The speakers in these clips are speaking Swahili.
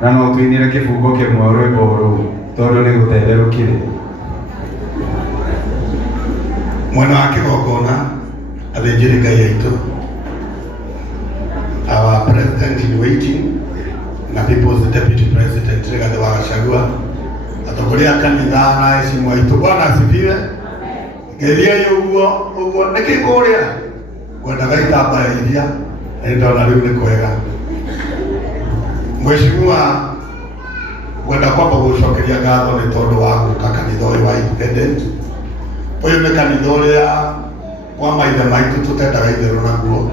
na no twinire kifungo kimwe rwimbo ru tondu ni gutenderukire mwena wa kigongona athĩnjĩri Ngai aitũ, our president in waiting na people's deputy president Rigathi wa Gachagua, atongoria kanitha na heshima aitũ. Bwana asifiwe. Ngeria uguo niki kuria kwendaga itambaya iria ndona riu ni kwega. Mheshimiwa, wenda kwamba gucokeria ngatho ni tondu wa guka kanitha uyu wa independent. Uyu ni kanitha uria kwa maithe maitu tutendaga itherũ naguo,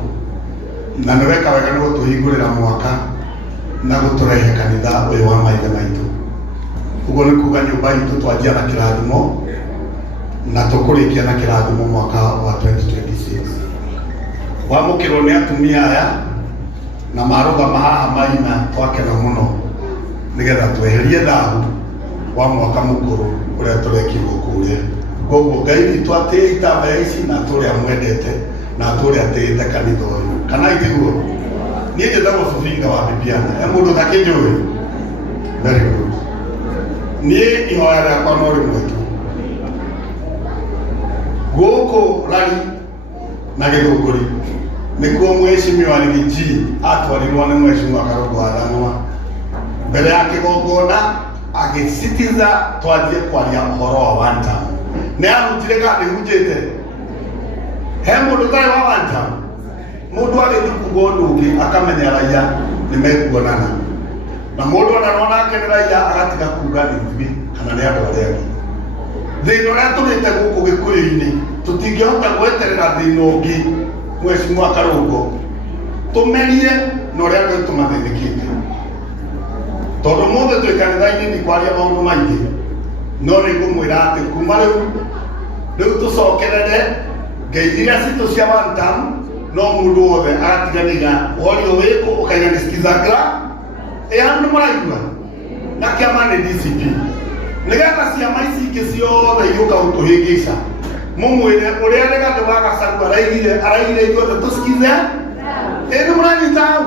na nĩ weka wega nĩ gũtũhingũrĩra mwaka na gũtũrehe kanitha ũyũ wa maithe maitũ. Ũguo nĩ kuga nyũmba itũ twanjia na kĩrathimo na tũkũrĩkia na kĩrathimo mwaka wa 2026. Wamũkĩrwo nĩ atumia aya na marũgama haha marima, twakena mũno nĩgetha tweherie thaahu wa mwaka mũkũrũ ũrĩa tũrekirwo kũrĩa. Koguo Ngai witũ atĩe itambaya ici na tũrĩa mwendete na tũrĩa atĩĩte kanitha ũyũ. Kana itiguo? Niĩ njĩtagwo Cufinga wa Bibiana. Mũndũ ũtakĩnjũĩ? Very good. Niĩ ihoya rĩakwa no rĩmwe tu. Gũkũ Rari na Gĩthũngũri nĩkuo Mheshimiwa Rigiji atwarirwo nĩ Mheshimiwa Karũngũ wa Thang'wa mbere ya kĩgongona agĩcitiza twanjie kwaria ũhoro wa one term. Nĩ arutire kandi hujĩte he mũndũ tarĩ wa one term. Mũndũ agĩthiĩ kuga ũndũ ũngĩ akamenya raiya nĩ mekuonana, na mũndũ ona nake nĩ raiya agatiga kuga nĩ ithuĩ kana nĩ andũ arĩa angĩ. Thĩna ũrĩa tũrĩte gũkũ Gĩkũyũ-inĩ tũtingĩhota gweterera thĩna ũngĩ Mheshimiwa Karũngũ, tũmerie na ũrĩa andũ aitũ mathĩnĩkĩte. Tondũ mũndũ twĩ kanitha-inĩ nĩ kwaria maũndũ maingĩ, no nĩ ngũmwĩra atĩ kuma rĩu tũcokerere Ngai iria citũ cia one term, no mũndũ wothe agatiganĩra worio wĩkũ ũkaiga nĩ skizagra andũ maraigua na kĩama nĩ DCP, nĩgetha ciama ici ingĩ ciothe igũka gũtũhĩngĩca mũmwĩre ũrĩa Rigathĩ wa Gachagua araigire ithuothe tũcikize. Nĩ mũranyita hau?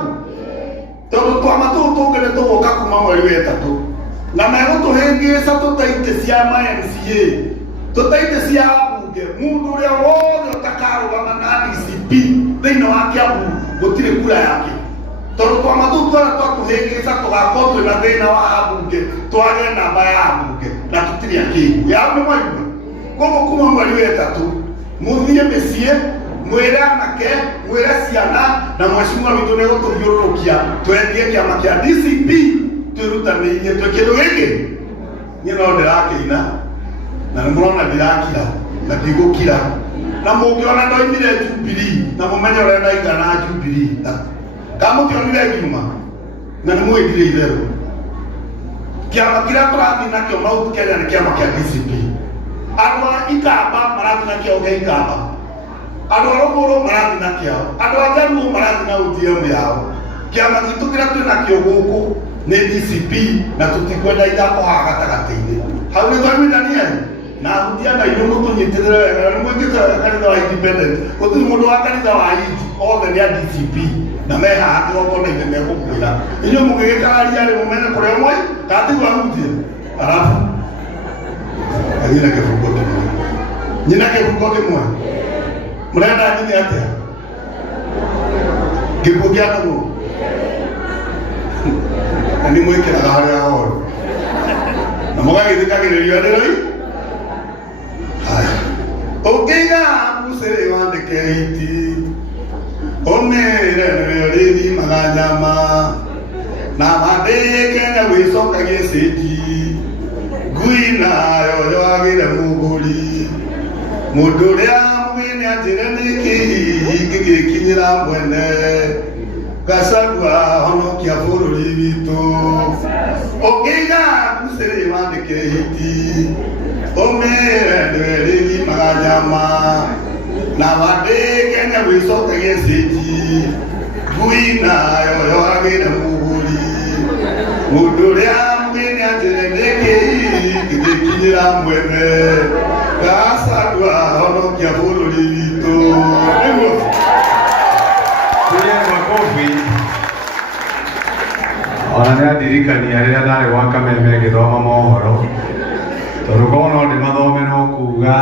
Tondũ twama tũu tũngĩ nĩ tũgũka kuma mweri wa ĩtatũ na megũtũhĩngĩca tũtaite cia MCA, tũtaite cia mbunge. Mũndũ ũrĩa wothe ũtakarũgama na DCP thĩinĩ wa Kiambu gũtirĩ kura yake. Tondũ twama tũu twara twatũhĩngĩca tũgakorwo twĩna thĩna wa mbunge, twage namba ya mbunge na tũtirĩ akĩigua ya nĩ mwaigua. Koguo kuma mweri wa ĩtatũ mũthiĩ mĩciĩ mwĩre anake, mwĩre ciana na Mheshimiwa witũ nĩ gũtũthiũrũrũkia twendie kĩama kĩa DCP twĩrutanĩirie twĩ kĩndũ gĩkĩ. Niĩ no ndĩrakĩina na nĩ mũrona ndĩrakira na ndigũkira, na mũngĩona ndoimire Jubilee na mũmenye ũrĩa ndaigana Jubilee kamũkĩonire ngiuma na nĩ mwĩndire itherũ. Kĩama kĩrĩa tũrathiĩ nakĩo Mount Kenya nĩ kĩama kĩa DCP. Andũ a Ikamba marathiĩ na kĩao gĩa Ikamba, andũ a Rũgũrũ marathiĩ na kĩao, andũ a Jaluo marathiĩ na ODM yao. Kĩama gitũ kĩrĩa twĩ nakĩo gũkũ nĩ DCP na tũtikwenda ithako haha gatagatĩ-inĩ. Hau nĩ twaiguithania na ahutia na inyuĩ mũtũnyitĩrĩre wega, na nĩ mwĩkĩte wega kanitha wa independent. Gũtirĩ mũndũ wa kanitha wa inji, othe nĩ a DCP na me haha kĩgongona-inĩ megũkwĩra. Inyuĩ mũngĩgĩkararia rĩ mũmenye kũrĩa mwĩ kana tiguo ahutie. Arabu nyina kĩbungo kĩmwe, nyina kĩbungo kĩmwe mũrenda nyine atĩa kĩbungo kĩa nũgũ na nĩ mwĩkĩraga harĩa hothe na mũgagĩthikagĩrĩrio ndĩroi. Ũngĩiga mũcere wandĩke hiti ũmĩre nĩrĩo rĩthimaga nyama na mandĩke na gwĩcokagie cĩnji ngui nayo yoagĩre mũgũri. Mũndũ ũrĩa mũgeni anjĩre nĩkĩ ingĩgĩkinyĩra mwene Gachagua honokia bũrũri witũ. Ũngĩiga mũcere wandĩke hiti ũmĩre nĩrĩo rĩthimaga nyama na mandĩke na gwĩcokagie cĩnji ngui nayo yoagĩre mũgũri. Mũndũ ũrĩa mũgeni anjĩre nĩkĩ ingĩgĩkinyĩra mwene Gachagua honokia bũrũri witũ. ona nĩ andirikania rĩrĩa ndarĩ gwa Kameme ngĩthoma mohoro tondũ korwo no ndĩmathome no kuga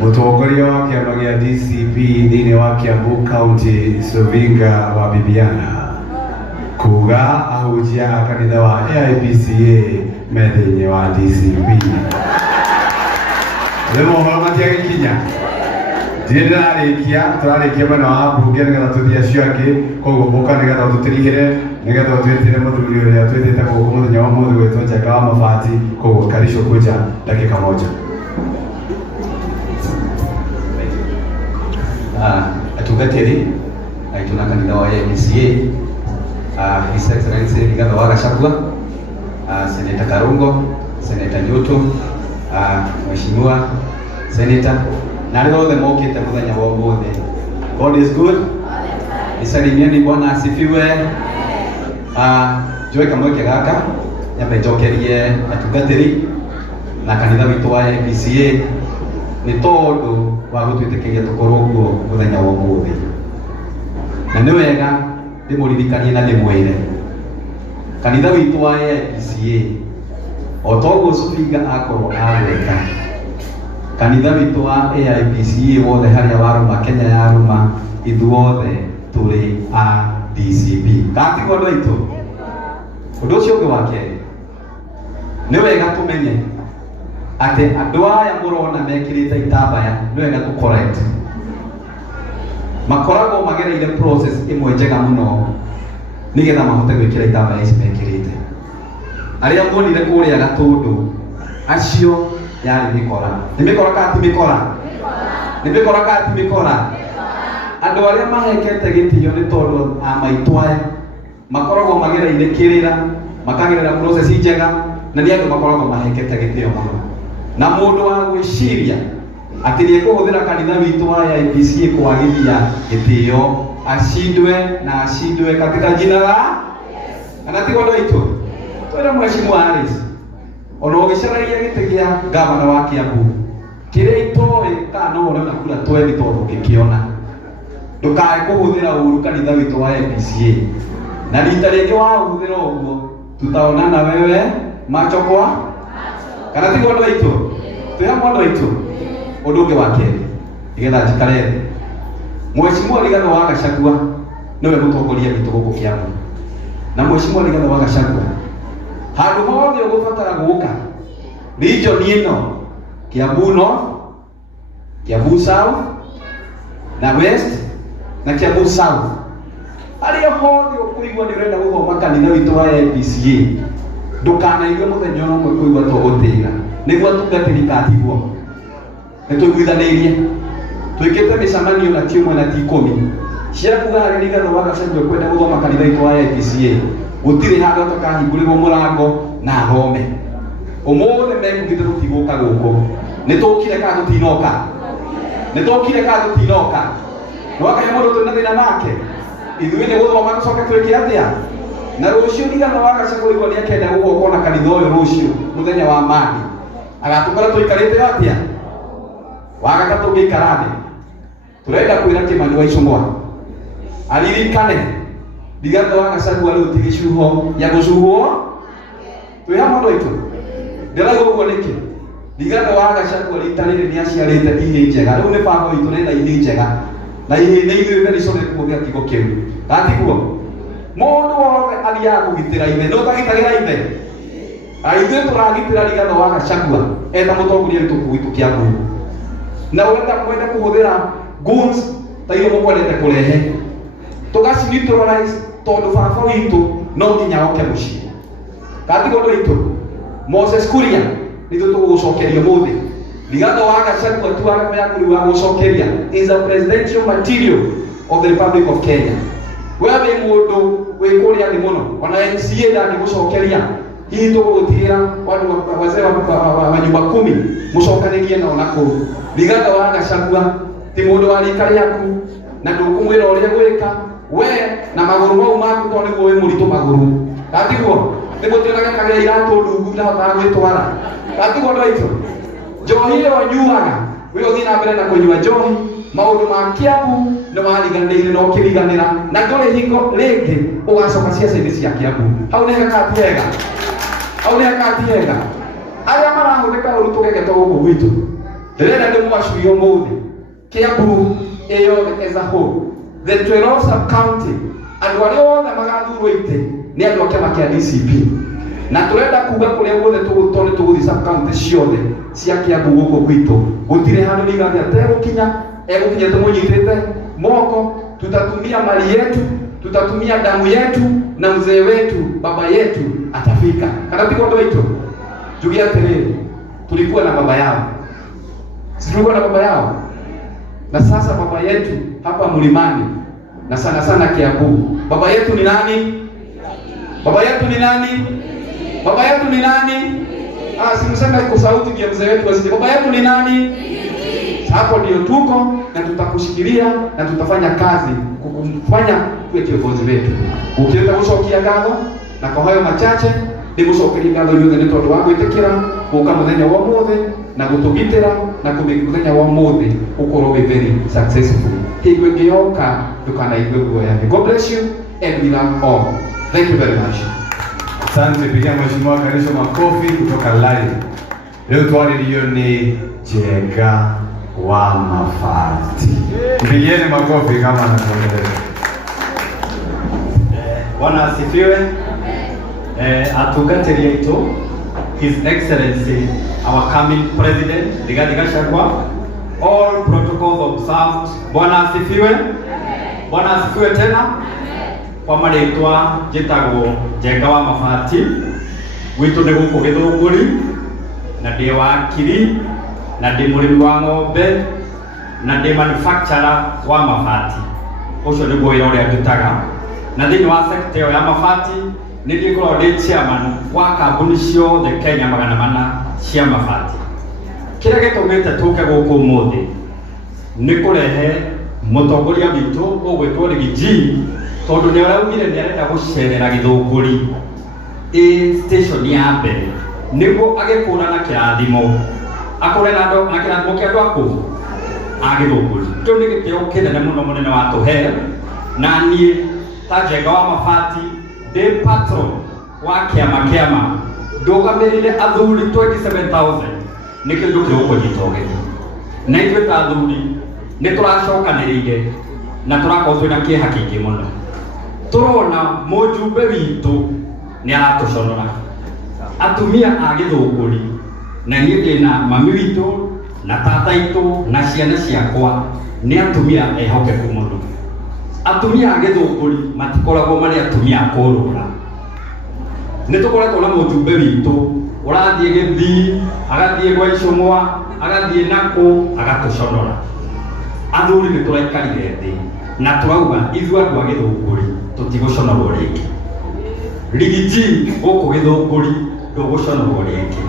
mũtongoria wa kĩama gĩa DCP thĩinĩ wa Kiambu County Sovinga wa Bibiana kuga ahunjia a kanitha wa AIPCA me thĩinĩ wa DCP rĩu mohoro matiagĩkinya ndiĩ ndĩrarĩkia tũrarĩkia mwena wa mbunge nĩgetha tũthiĩ acio angĩ koguo ũka nĩgetha tũtirihĩre nĩgetha twĩtire mũthuri ũrĩa twĩtĩte gũkũ mũthenya wa ũmũthĩ gwĩtwo Njenga wa Mabati koguo Karisho kuja dakika moja. Atungatĩri aitũ na kanitha wa AIPCA, His Excellency Rigathĩ wa Gachagua, Senator Karungo, Senator Nyoto, Mheshimiwa Senator na arĩa othe mokĩte mũthenya wa ũmũthĩ. God is good. Nisalimieni Bwana asifiwe. Njoe kamweke gaka nyambe njokerie atungatĩri na kanitha witũ wa AIPCA nĩ tondũ wa gũtwĩtĩkĩria tũkorwo kuo mũthenya wa ũmũthĩ, na nĩ wega ndĩmũririkanie na ndĩmwĩre kanitha witũ wa AIPCA o toguo Sovinga akorwo agwĩka kanitha witũ wa AIPCA wothe harĩa warũma Kenya yarũma ithuothe tũrĩ a DCP. Katigwo andũ aitũ. Ũndũ ũcio ũngĩ wa kerĩ nĩ wega tũmenye atĩ andũ aya mũrona mekĩrĩte itambaya nĩ wega tũ correct. Makoragwo magereire process ĩmwe njega mũno nĩgetha mahote gwĩkĩra itambaya ici mekĩrĩte. Arĩa muonire kũrĩa Gatũndũ acio yarĩ mĩkora. Nĩ mĩkora kana ti mĩkora? Nĩ mĩkora kana ti mĩkora? Andũ arĩa mahekete gĩtĩo nĩ tondũ a maitũ aya makoragwo magereire kĩrĩra, makagerera process njega na nĩ andũ makoragwo mahekete gĩtĩo mũno. Na mũndũ wa gwĩciria atĩ nĩ ekũhũthĩra kanitha witũ wa AIPCA kwagithia gĩtĩo acindwe katika jina la kana ti andũ aitũ. Twĩra Mheshimiwa Alice ona ũgĩcaragia gĩtĩ gĩa gavana wa Kiambu kĩrĩa itoĩ kana no ũrona kura 20 tondũ ũngĩkĩona ndũkae kũhũthĩra ũru kanitha witũ wa AIPCA na rita rĩngĩ wahũthĩra ũguo tutaonana wewe macho kwa kana ti andũ aitũ. Twĩ hamwe andũ aitũ. Ũndũ ũngĩ wa kerĩ nĩgetha njikare thĩ, Mheshimiwa Rigathĩ wa Gachagua nĩwe mũtongoria witũ gũkũ Kiambu, na Mheshimiwa Rigathĩ wa Gachagua handũ hothe ũgũbatara gũka region ĩno Kiambu North, Kiambu South na West na Kiambu South, harĩa hothe ũkũigua nĩ ũrenda gũthoma kanitha witũ wa AIPCA ndũkanaigue mũthenya ũmwe kũigua tũgũtĩra nĩguo atungatĩri katigwo. Nĩ tũiguithanĩirie twĩkĩte mĩcemanio na ti ũmwe na ti 10 cia kuga harĩ Rigathĩ wa Gachagua kwenda gũthoma kanitha witũ wa AIPCA gũtirĩ handũ atakahingũrĩrwo mũrango na thome. Ũmũthĩ mekugĩte tũtigũka gũkũ. Nĩ tũkire kana tũtinoka? Nĩ tũkire kana tũtinoka? Nwakahe mũndũ twĩna thĩna nake ithuĩ nĩ gũthoma gũcoka twĩke atĩa? Na rũciũ Rigathĩ wa Gachagua igua nĩ akenda gũgoka na kanitha ũyũ rũciũ mũthenya wa Mandi agatũkora tũikarĩte atĩa? Wagatatũ gĩikara thĩ. Tũrenda kwĩra Kĩmani wa Icũng'wa aririkane Rigathĩ wa Gachagua rĩu ti gĩcuho gĩa gũcuhwo. Twĩ hamwe andũ aitũ. Ndĩrauga ũguo nĩkĩ? Rigathĩ wa Gachagua rita rĩrĩ nĩ aciarĩte ihĩ njega. Rĩu nĩ baba witũ nĩ na ihĩ njega na ihĩ nĩ ithuĩ nĩ icũgĩte kũhũthĩra kiugo kĩu. Gatiguo mũndũ wothe athiaga kũgitĩra ithe. Nĩ ũtagitagĩra ithe? Ithuĩ tũragitĩra Rigathĩ wa Gachagua eta mũtongoria witũ gwitũ Kiambu, na mwenda kũhũthĩra goons ta iria mũkwendete kũrehe tũgacineutralize tondũ baba witũ no nginya oke mũciĩ. Katigo andũ aitũ Moses Kuria nĩthuĩ tũgũgũcokeria ũmũthĩ. Rigathĩ wa Gachagua tu yaku wa gũcokeria is a presidential material of the Republic of Kenya. Wewe wĩ mũndũ wĩ kũrĩa thĩ mũno ona MCA ndangĩgũcokeria. Hihi tũgũgũtigĩra wazee wa nyumba 10 mũcokanĩrie nao na kũu. Rigathĩ wa Gachagua ti mũndũ wa rika rĩaku na ndũkũmwĩra ũrĩa gwĩka we na magũrũ mau maku tondũ nĩguo wĩ mũritũ magũrũ. Katiguo nĩguo tuonaga kagĩa iratũ ndungu ndahotaga gwĩtwara. Katiguo andũ aitũ njohi ĩyo nyuaga we ũthiĩ na mbere na kũnyua njohi maundu ma Kiambu nĩ mariganĩire no kĩriganĩra na ndũrĩ hingo rĩngĩ ũgacoka ciaca-inĩ cia Kiambu. Hau nĩ hekati hega, hau nĩ hekati hega. Arĩa marahũthĩka ũru tũgegetwo gũkũ gwitũ ndĩrenda ndĩmũgacurie ũmũthĩ Kiambu ĩyothe as a whole, the 12 sub-county, andũ arĩa othe magathurwo itĩ nĩ andũ a kĩama kĩa DCP, na tũrenda kuga kũrĩa guothe tũgũtwo nĩ tũgũthiĩ sub-county ciothe cia Kiambu gũkũ gwitũ gũtirĩ handũ Rigathi ategũkinya, egũkinya tũmũnyitĩte moko. Tutatumia mali yetu, tutatumia damu yetu, na mzee wetu baba yetu atafika. Kana tiko ndo hicho tugia terere, tulikuwa na baba yao, tulikuwa na baba yao, na sasa baba yetu hapa Mlimani na sana sana Kiambu. Baba yetu ni nani? Baba yetu ni nani? Baba yetu ni nani? Simsema kwa sauti ya mzee wetu asije. Baba yetu ni nani? Hapo ndio tuko na tutakushikilia na tutafanya kazi kukufanya tuwe kiongozi wetu. Ukienda gucokia ngatho na kwa hayo machache ni gucokeria ngatho yothe ni tondu wa gwitikira guka muthenya wa muthi na gutugitira na kumikuthenya wa muthi ukorwo we very successful. Hingo ingioka ndukanaigwe guoya. God bless you and we love all. Thank you very much. Asante, pigia mheshimiwa Karisho makofi kutoka live. Leo twarĩrio nĩ Njenga wa Mabati. Pigieni makofi kama anatueleza. Bwana asifiwe. Atungatĩri aitũ, His Excellency our coming President Rigathi Gachagua, all protocols observed. Bwana asifiwe. Bwana asifiwe tena. Kwa marĩtwa njĩtagwo Njenga wa Mabati, gwitũ nĩ gũkũ Gĩthũngũri, na ndĩ wakiri, na ndĩ mũrĩmi wa ng'ombe, na ndĩ manufacturer wa mabati. Ũcio nĩguo wĩra ũrĩa ndutaga, na thĩinĩ wa sector ĩyo ya mabati nĩ niĩ ngoragwo ndĩ chairman wa kambuni ciothe Kenya 400 cia mabati. Kĩrĩa gĩtũmĩte tũke gũkũ ũmũthĩ nĩ kũrehe mũtongoria witũ ũgwĩtwo Rigiji, tondũ nĩ araugire nĩ arenda gũcerera Gĩthũngũri station ya mbere nĩguo agĩkũrana kĩrathimo, akũrana andũ na kĩrathimo kĩa andũ akũ a Gĩthũngũri. Kĩu nĩ gĩtĩo kĩnene mũno mũnene wa tũhe, na niĩ ta Njenga wa Mabati ndĩ patron wa kĩama ndũgamĩrĩire athuri 27,000 nĩ kĩndũ kĩgũkũnyita ũgeni, na ithuĩ ta athuri nĩ tũracokanĩrĩire na tũrakorwo twĩna kĩeha kĩingĩ mũno. Tũrona mũjumbe witũ nĩ aratũconora atumia a Gĩthũngũri, na niĩ ndĩna mami witũ na tata itũ na ciana ciakwa nĩ atumia ehokeku mũno. Atumia a Gĩthũngũri matikoragwo marĩ atumia a kũrũra. Nĩ tũkoretwo na mũjumbe witũ ũrathiĩ Gĩthii, agathiĩ gwa Icũng'wa, agathiĩ nakũ, agatũconora. Athuri nĩ tũraikarire thĩ na tũrauga ithuĩ andũ a Gĩthũngũri tũtigũconorwo rĩngĩ. Rigiji gũkũ Gĩthũngũri ndũgũconorwo rĩngĩ.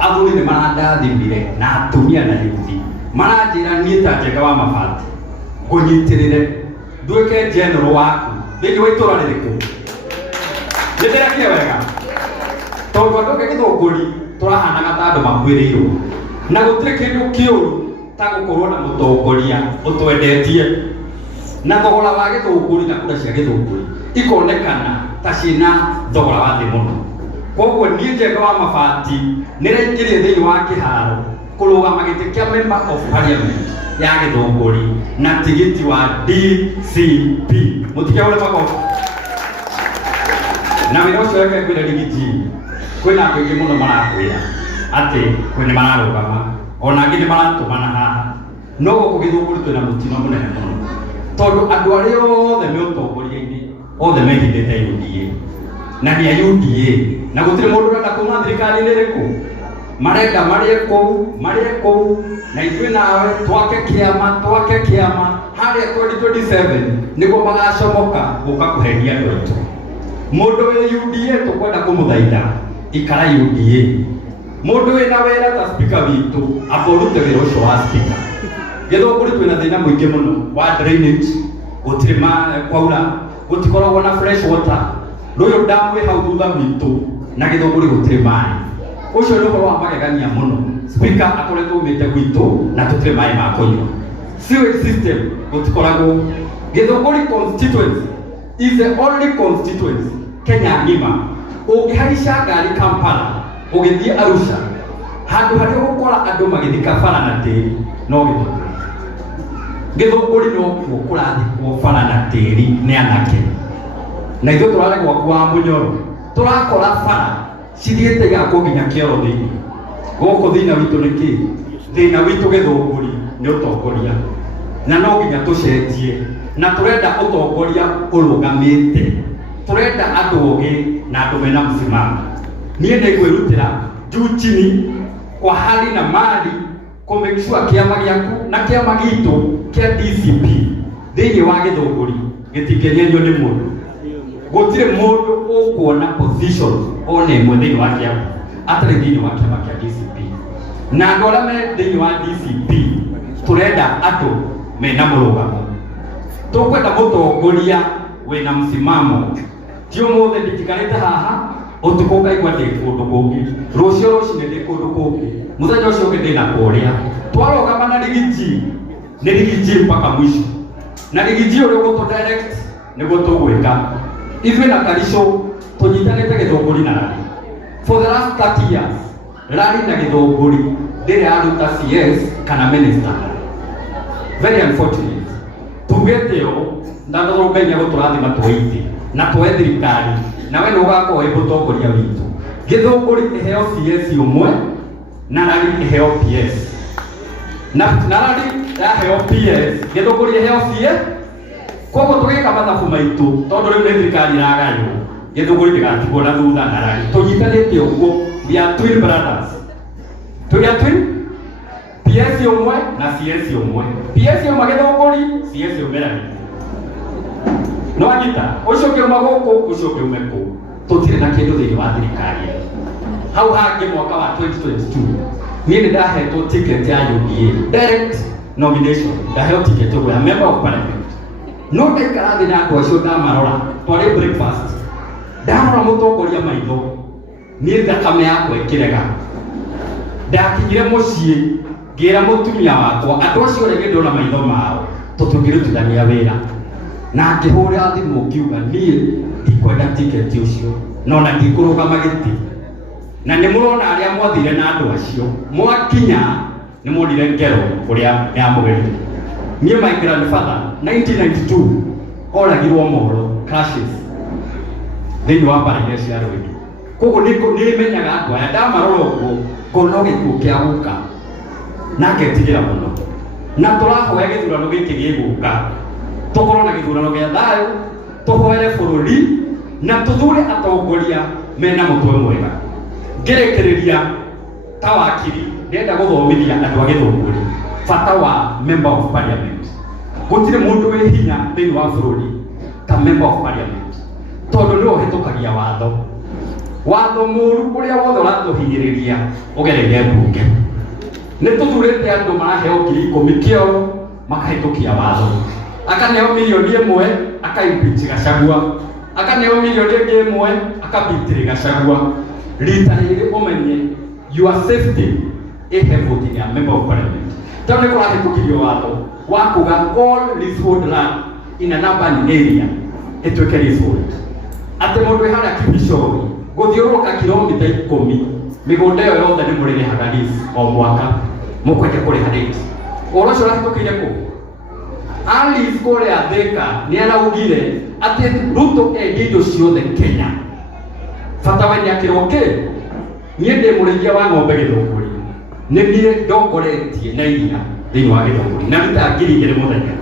Athuri nĩ marandathimire na atumia na yuthi maranjĩra niĩ ta Njenga wa Mabati ngũnyitĩrĩre nduĩke general waku thĩinĩ wa itũra rĩrĩkũ. Nĩ ndĩrekire wega tondũ andũ a Gĩthũngũri tũrahanaga ta andũ makuĩrĩirwo, na gũtirĩ kĩndũ kĩũru ta gũkorwo na mũtongoria ũtwendetie, na thogora wa Gĩthũngũri na kura cia Gĩthũngũri ikonekana ta ciĩna thogora wa thĩ mũno. Koguo niĩ Njenga wa Mabati nĩ raingĩrire thĩinĩ wa kĩharo kũrũgama gĩtĩ kĩa member of parliament ya Gĩthũngũri na tigiti wa DCP. Mũtikĩhũre makofi. Na wĩra ũcio weke kwĩna Rigiji, kwĩna andũ aingĩ mũno marakwĩra atĩ kwĩ nĩ mararũgama, ona angĩ nĩ maratũmana haha, no gũkũ Gĩthũngũri twĩna mũtino mũnene mũno, tondũ andũ arĩa othe me ũtongoria-inĩ othe mehithĩte UDA na nĩ a UDA, na gũtirĩ mũndũ ũrenda kuuma thirikari-inĩ ĩrĩkũ, marenda marĩe kũu, na ithuĩ nawe twake kĩama harĩa 2027 nĩguo magacomoka gũka kũhenia andũ aitũ. Mũndũ wĩ UDA tũkwenda kũmũthaitha ikara UDA. Mũndũ wĩna wĩra ta speaker witũ akorute wĩra ũcio wa speaker. Gĩthũngũri twĩna thĩna mũingĩ mũno wa drainage, gũtirĩ kwaura, gũtikoragwo na fresh water, rũyũ damu ĩ hau thutha witũ na Gĩthũngũri gũtirĩ maĩ. Ũcio nĩ ũhoro wa magegania mũno. Speaker akoretwo umĩte gwitũ na tũtirĩ maĩ ma kũnyua. sewage system gutikoragwo. Githunguri constituency is the only constituency Kenya ngima ungihaica ngari Kampala ugithii Arusha handu haria gukora andu magithika bara na tiri no Githunguri. Githunguri no kuo kurathikwo bara na tiri ni anake na ithuĩ tũraregwo kwa Munyoro turakora bara cithiĩte igakwo nginya kĩoro thĩinĩ gũkũ thĩna witũ nĩkĩ thĩna witũ Githunguri nĩ ũtongoria na no nginya tũcenjie na tũrenda ũtongoria ũrũgamĩte tũrenda andũ ũgĩ na andũ mena msimamo. Niĩ nĩngwĩrutĩra juu chini kwa hali na mali ku make sure kĩama gĩaku na kĩama gitũ kĩa DCP thĩinĩ wa Githunguri gĩtingĩnyenio nĩ mũndũ. Gũtirĩ mũndũ ũkuona position ona ĩmwe thĩinĩ wa kĩama atarĩ thĩinĩ wa kĩama kĩa DCP, na andũ arĩa me thĩinĩ wa DCP tũrenda andũ mena mũrũgamo. Tũkwenda mũtongoria wĩna msimamo. Ti ũmũthĩ ndĩtikarĩte haha ũtukũ ngaigua ndĩ kũndũ kũngĩ, rũciũ rũcinĩ ndĩ kũndũ kũngĩ, mũthenya ũcio ũngĩ ndĩ na kũrĩa. Twarũgama na rigiji nĩ rigiji mpaka mwisho, na rigiji ũrĩa ũgũtũdirect nĩguo tũgwĩka. Ithuĩ na Karisũ tũnyitanĩte Githunguri na Rari for the last 30 years. Rari na Githunguri ndĩrĩ yaruta CS kana minister. Very unfortunate. Tugĩte ũũ ndandoro Ngai nĩagũtũrathima tũite na twoe thirikari na we nĩũgakorwo wĩ mũtongoria witũ. Githunguri ĩheo CS ũmwe na Rari ĩheo PS, na Rari yaheo PS Githunguri ĩheo CS. Koguo tũgĩka mathabu maitũ tondũ rĩu nĩ thirikari iragaywo, Githunguri ndĩgatigwo na thutha na Rari. Tũnyitanĩte ũguo, we are twin brothers. Tũrĩ twin, PS ũmwe na CS ũmwe. PS ũmwe Githunguri, CS ũmwe Rari. No anyita, ũcio ũngĩuma gũkũ, ũcio ũngĩume kũu. Tũtirĩ na kĩndũ thĩinĩ wa thirikari. Hau hangĩ mwaka wa 2022 niĩ nĩ ndahetwo ticket ya UDA direct nomination, ndaheo ticket ya member of parliament. No ndaikara thĩ na andũ acio ndamarora, twarĩ breakfast, ndarora mũtongoria maitho, niĩ thakame yakwa ĩkĩrega. Ndakinyire mũciĩ ngĩra mũtumia wakwa andũ acio rĩngĩ ndona maitho mao tũtũngĩrutithania wĩra, na ngĩhũrĩra thimũ ngiuga niĩ ndikwenda ticket ũcio no na ndikũrũgama gĩtĩ. Na nĩ mũrona arĩa mwathire na andũ acio mwakinya nĩ muonire ngero ũrĩa yamũgerire. Niĩ my grandfather 1992 oragirwo Moro crashes thĩinĩ wa mbara iria cia rũĩ. Koguo nĩmenyaga andũ aya ndamarora ũguo ngona gĩkuũ kĩa gũka na ngetigĩra mũno. Na tũrahoya gĩthurano gĩkĩ gĩgũka tũkorwo na gĩthurano gĩa thayũ, tũhoere bũrũri na tũthure atongoria mena mũtwe mwega. Ngĩrĩkĩrĩria ta wakiri ndĩrenda gũthomithia andũ a Githunguri bata wa member of parliament. Gũtirĩ mũndũ wĩ hinya thĩinĩ wa bũrũri ta member of parliament tondũ nĩwe ũhĩtũkagia watho. Watho mũru ũrĩa wothe ũratũhinyĩrĩria ũgereire mbunge. Nĩ tũthurĩte andũ maraheo 10,000 kĩoro makahĩtũkia watho. Akaneo milioni 1 akaimpeach Gachagua, akaneo milioni 1 akabitire Gachagua. Rita rĩrĩ ũmenye your safety ĩhe ya member of parliament. Tondũ nĩ kũrahĩtũkirio watho wa kuga all leasehold land in an urban area ĩtuĩke leasehold. Atĩ mũndũ wĩ harĩa Kibicori gũthiũrũrũka kilomita 10 mĩgũnda ĩyo yothe nĩ mũrĩrĩhaga lease o mwaka mũkwende kũrĩha rate. Ũhoro ũcio ũrahĩtũkĩire kũ? Alice kũrĩa Thika nĩ araugire atĩ Ruto endia indo ciothe Kenya. Bata wa nyakĩrwo kĩ? Niĩ ndĩ mũrĩithia wa ng'ombe Githunguri. Nĩ niĩ ndongoretie na iria thĩinĩ wa Githunguri na ruta 2,000 mũthenya.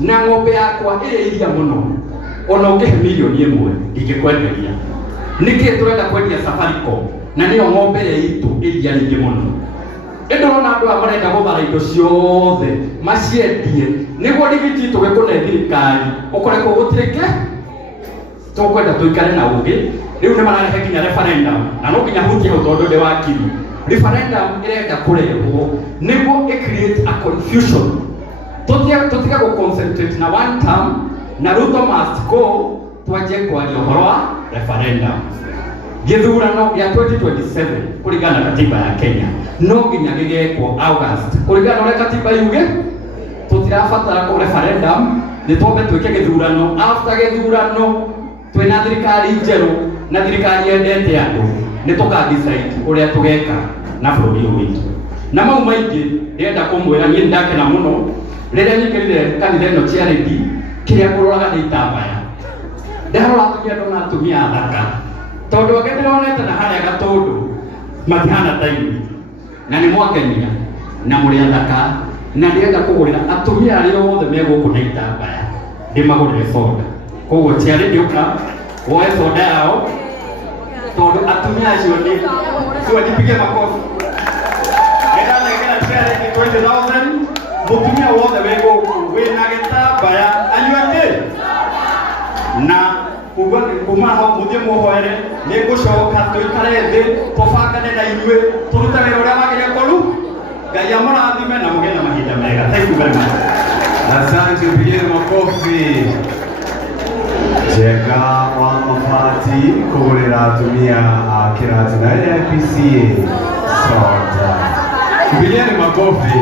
Na ng'ombe yakwa ĩrĩ iria mũno. Ona ũngĩhe milioni 1 ndingĩkwenderia. Nĩkĩ tũrenda kwendia Safaricom na nĩyo ng'ombe ya itũ iria rĩingĩ mũno. Ndĩrona andũ aya marenda gũthara indo ciothe maciendie nĩguo rigiti tũgĩkũne thirikari ũkore kũ gũtirĩ kĩ. Tũkwenda tũikare na ũgĩ. Rĩu nĩ mararehe nginya referendum na no nginya hutie hau tondũ ndĩ wakiri. Referendum ĩrenda kũrehwo nĩguo create a confusion. Tũtiga gũ-concentrate na one term na Ruto must go, twanjie kwaria ũhoro wa referendum. Gĩthurano gĩa 2027 kũringana na katiba ya Kenya no nginya gĩgekwo August kũringana na ũrĩa katiba yuge. tutirabatara ku referendum ni twambe twike githurano after githurano twina thirikari njeru na thirikari yendete andu ni tukadecide uria tugeka na bururi uyu witu na mau maingi ndenda kumwira nie ndakena muno riria nyikirire kanitha ino charity kiria kuroraga ni itambaya ndarora atumia ndona atumia athaka tondu ake ndironete na haria gatundu matihana taini na ni mwakenia na muri athaka na ndienda kugurira atumia aria othe meguku na itambaya ndimagurire soda koguo charity uka woe soda yao tondu atumia acio ni sio nipige makofi era negera charity 20,000 mutumia wothe weguku wina gitambaya anyuate na kuma ho muthie muhoere ni gucoka tuikare thi tubangane na inyue turute wira uria wagiria kuru Ngai amurathime na mugie na mahinda mega. Thank you very much. Asante, pigeni makofi. Cheka wa mafati kugurira atumia a kirati na APCA soda. Pigeni makofi.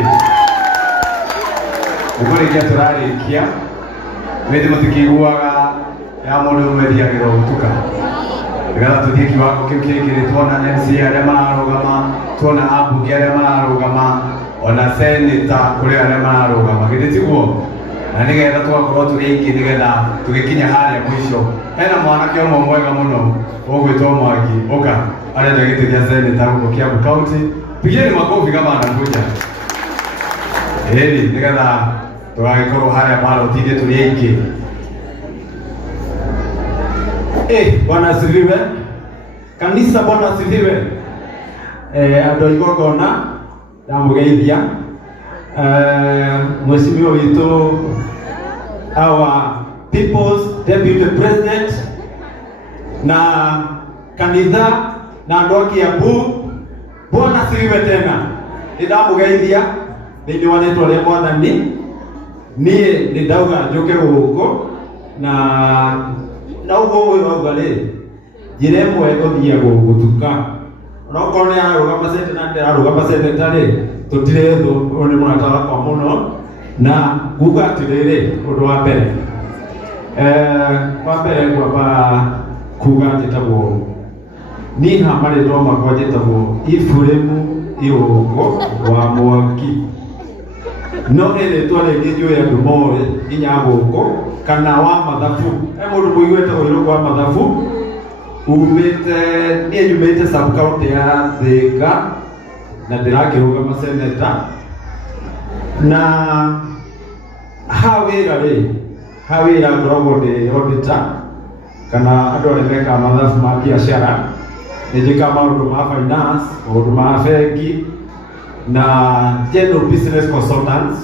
Ukurikia turarikia wende mutikiguaga ya mundu umeriagirwo gutuka nigetha tuthie kiwango kiu kingiri tuona MC aria mararugama tuona ambunge aria mararugama ona seneta kuri aria mararugama githĩ tiguo na nigetha tugakorwo tũrĩ aingĩ nigetha tũgĩkinya harĩa mwisho hena mwanake ũmwe mwega mũno ũgwĩtwo Mwangi ũka arenda gĩtĩ gĩa seneta gũkũ Kiambu County pigeni makofi kama anakuja nigetha tũgagĩkorwo harĩa ballot-inĩ tũrĩ aingĩ. Bwana asifiwe. Kanisa Bwana asifiwe. Andũ igongona ndamugeithia. Mheshimiwa witu our people's deputy president na kanitha na andũ a Kiambu Bwana asifiwe tena. Ndamugeithia thĩinĩ wa rĩtwa rĩa Mwathani. Niĩ nĩ ndauga njũke gũkũ na ugo we wauga ri njira imwe uthiagwo gutuka onokorwo ni ararugama sete na ndirarugama sete tari tutiretho ni murata wakwa muno na nguga atiriri undu wa mbere ngwamba kuga njitagwo ni hamarĩtwo makwa njĩtagwo Ifuremu Irũngũ wa Mwangi no rĩtwa rĩngĩ njũĩ andũ moĩ nginya gũkũ kana wa mathabu mũndũ mũiguĩte Irũngũ wa mathabu niĩ nyumĩte sub county ya Thĩka na ndĩrakĩrũgama seneta na ha wĩra ngoragwo ndĩ auditor kana andũ arĩa mekaga mathabu ma biacara nĩ njĩkaga maũndũ ma finance maũndũ ma bengi na general business consultants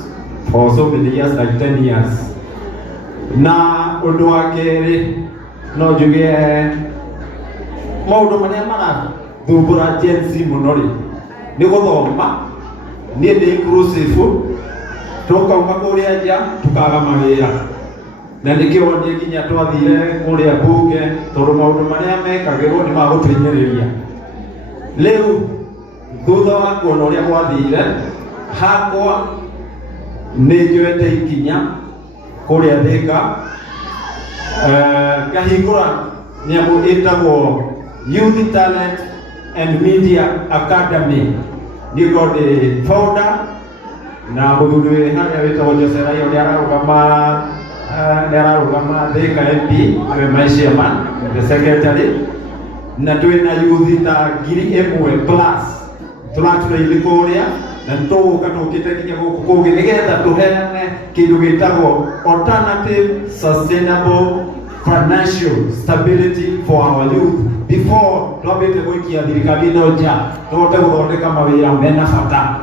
for so many years, like 10 years. Na ũndũ wa kerĩ no njuge maũndũ marĩa marathumbũra Gen Z mũno rĩ nĩ gũthoma. Niĩ ndĩ inclusive tũkauma kũrĩa nja tũkaga mawĩra na nĩkĩo niĩ nginya twathire kũrĩa mbunge tondũ maũndũ marĩa mekagĩrwo nĩ magũteithĩrĩria. Rĩu thutha wa kuona ũrĩa gwathire hakwa nĩ njoete ikinya kũrĩa Thĩka ngahingũra nyamũ ĩtagwo Youth Talent and Media Academy. Nĩguo ndĩ founder na mũthuri wĩ harĩa wĩtagwo Jose Raio nĩ ararũgama Thĩka MP awe my chairman the secretary na twĩna youth ta 1,000 plus tũratũraithĩ kũrĩa na tũgũka tũkĩte nginya gũkũ kũngĩ nĩgetha tũheane kĩndũ gĩtagwo alternative sustainable financial stability for our youth before twambĩte gũikia thirikari ĩno nja tũhote gũthondeka mawĩra mena bata.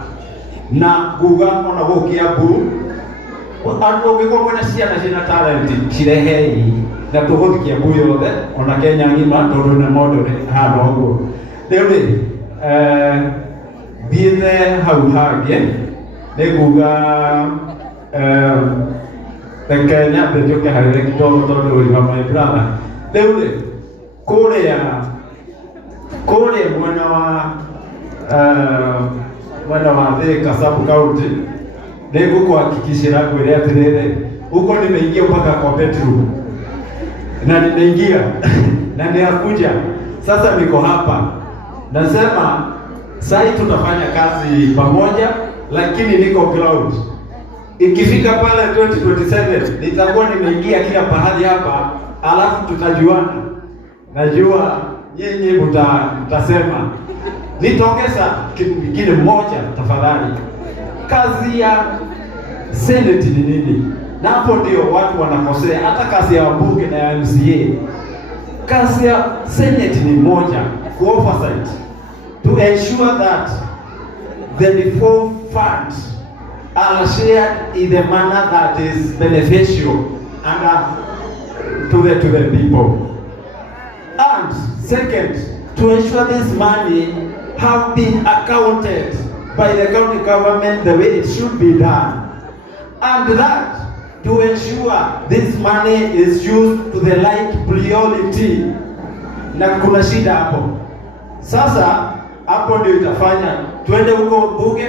Na nguga ona gũkũ Kiambu ũngĩkorwo kwĩna ciana ciĩna talent cirehei na tũgũthiĩ Kiambu yothe ona Kenya ng'ima tondũ nĩ mũndũ handũ ũguo. Rĩu rĩ thiĩte hau hangĩ nĩ nguga reke nyambe njũke harĩ kidogo tondũ ũrima my brother. Rĩu rĩ kũrĩa mwena wa Thĩka sub county Ndio kuhakikishia kweli atirere. Huko nimeingia mpaka kwa bedroom. Na nimeingia na ninakuja. Sasa niko hapa. Nasema sasa tutafanya kazi pamoja, lakini niko ground. Ikifika pale 2027 nitakuwa nimeingia kila pahali hapa, alafu tutajuana. Najua nyinyi mtasema nitongeza kitu kingine moja tafadhali. Kazi ya Senate ni nini? Na hapo ndio watu wanakosea, hata kazi ya wabunge na ya MCA. Kazi ya Senate ni moja, oversight, to ensure that the reform funds are shared in the manner that is beneficial and to the people. And second, to ensure this money have been accounted by the county government the way it should be done. And that to ensure this money is used to the right priority. Na kuna shida hapo. Sasa hapo ndio itafanya twende huko bunge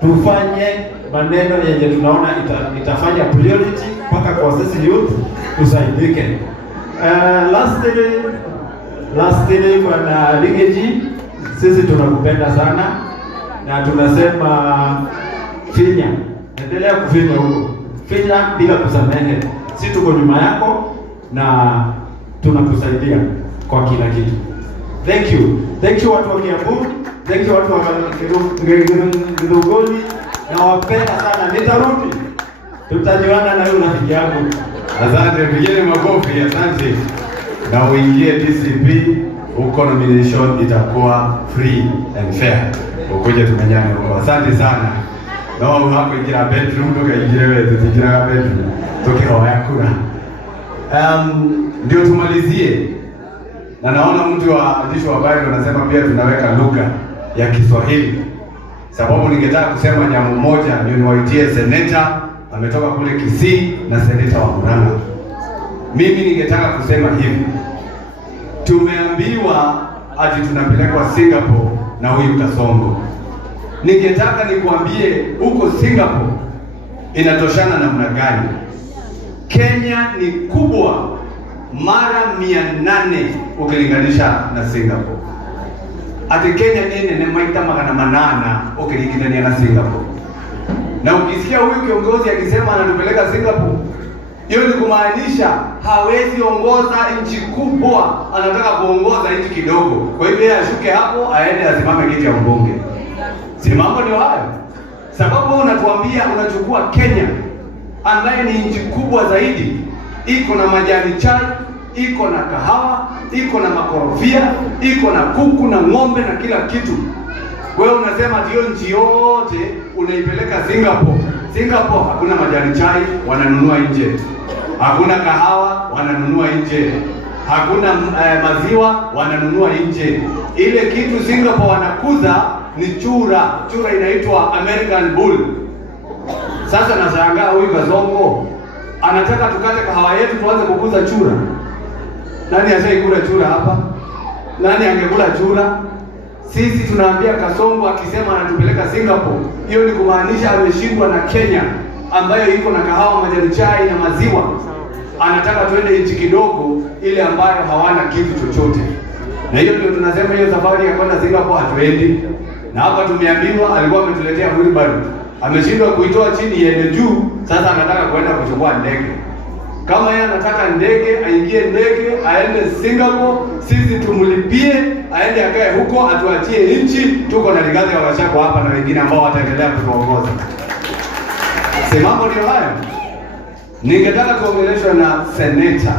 tufanye maneno yenye tunaona itafanya priority mpaka kwa sisi youth tusaidike. Lastly kwa Ligeji, sisi tunakupenda sana na tunasema finya, endelea kufinya huko, finya bila kusamehe. Sisi tuko nyuma yako na tunakusaidia kwa kila kitu. Thank you watu wa Kiambu, thank you watu wa Githunguri, na wapenda sana. Nitarudi, tutajuana na yule rafiki yangu. Asante, pigeni makofi, asante. Na uingie DCP, uko nomination itakuwa free and fair. Ukuje tumenyane huko. Asante sana. Na wao hapo ingia bedroom, tukaingia wewe, tutingia bedroom. Toke yakura. Ndio tumalizie. Na naona mtu wa mwandishi wa habari anasema pia tunaweka lugha ya Kiswahili. Sababu ningetaka kusema jambo moja, ndio niwaitie seneta ametoka kule Kisii na seneta wa Murang'a. Mimi ningetaka kusema hivi. Tumeambiwa ati tunapelekwa Singapore na huyu Kasongo. Ningetaka nikuambie huko Singapore inatoshana namna gani? Kenya ni kubwa mara 800 ukilinganisha na Singapore. Ati Kenya ni maita 800 ukilinganisha na Singapore. Na ukisikia huyu kiongozi akisema anatupeleka Singapore, hiyo ni kumaanisha hawezi ongoza nchi kubwa, anataka kuongoza nchi kidogo. Kwa hivyo yeye ashuke hapo aende asimame kiti ya mbunge. Si mambo ndio hayo? Sababu unatuambia unachukua Kenya ambaye ni nchi kubwa zaidi, iko na majani chai, iko na kahawa, iko na makorofia, iko na kuku na ng'ombe na kila kitu. Wewe unasema hiyo nchi yote unaipeleka Singapore. Singapore hakuna majani chai, wananunua nje. Hakuna kahawa, wananunua nje. Hakuna maziwa, wananunua nje. Ile kitu Singapore wanakuza ni chura. Chura inaitwa American Bull. Sasa nashangaa huyu Kasongo anataka tukate kahawa yetu tuanze kukuza chura. Nani ashaikula chura hapa? Nani angekula chura? Sisi tunaambia Kasongo akisema anatupeleka Singapore, hiyo ni kumaanisha ameshindwa na Kenya ambayo iko na kahawa, majani chai na maziwa. Anataka tuende nchi kidogo ile ambayo hawana kitu chochote. Na hiyo ndio tunasema hiyo safari ya kwenda Singapore hatuendi. Na hapa tumeambiwa alikuwa ametuletea wheelbarrow. Ameshindwa kuitoa chini iende juu, sasa anataka kwenda kuchukua ndege. Kama yeye anataka ndege, aingie ndege, aende Singapore, sisi tumlipie, aende akae huko, atuachie nchi, tuko na Rigathi ya Gachagua hapa na wengine ambao wataendelea kutuongoza. Semamo ndio haya. Ningetaka kuongeleshwa na seneta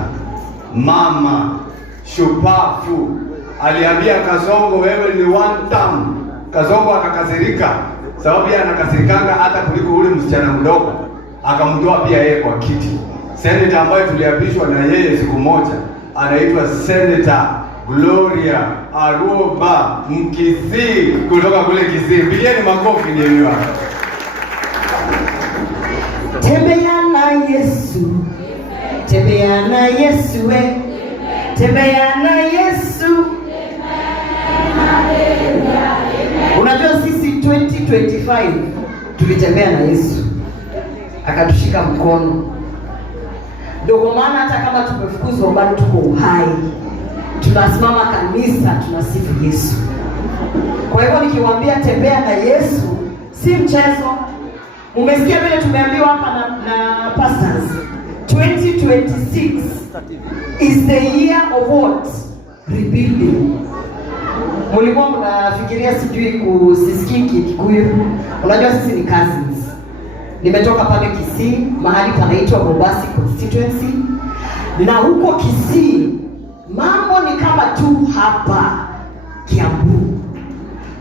mama shupafu. Aliambia Kasongo wewe ni one term. Kasongo akakasirika. Sababu yeye anakasirikanga hata kuliko ule msichana mdogo. Akamtoa pia yeye kwa kiti. Senator ambaye tuliapishwa na yeye siku moja anaitwa Senator Gloria Aruba Mkisii kutoka kule Kisii. Pigeni makofi ni hiyo. Tembea na Yesu. Tembea na Yesu we. Tembea na Yesu. Unajua sisi 2025 tulitembea na Yesu. akatushika mkono. Ndio kwa maana hata kama tumefukuzwa bado tuko uhai, tunasimama kanisa, tunasifu Yesu. Kwa hivyo nikiwaambia tembea na Yesu si mchezo. Umesikia vile tumeambiwa hapa na pastors, 2026 is the year of what? Rebuilding. Mulikuwa mnafikiria sijui kusisikiki Kikuyu. Unajua sisi ni cousins. Nimetoka pale Kisii, mahali panaitwa Bobasi constituency. Na huko Kisii mambo ni kama tu hapa Kiambu.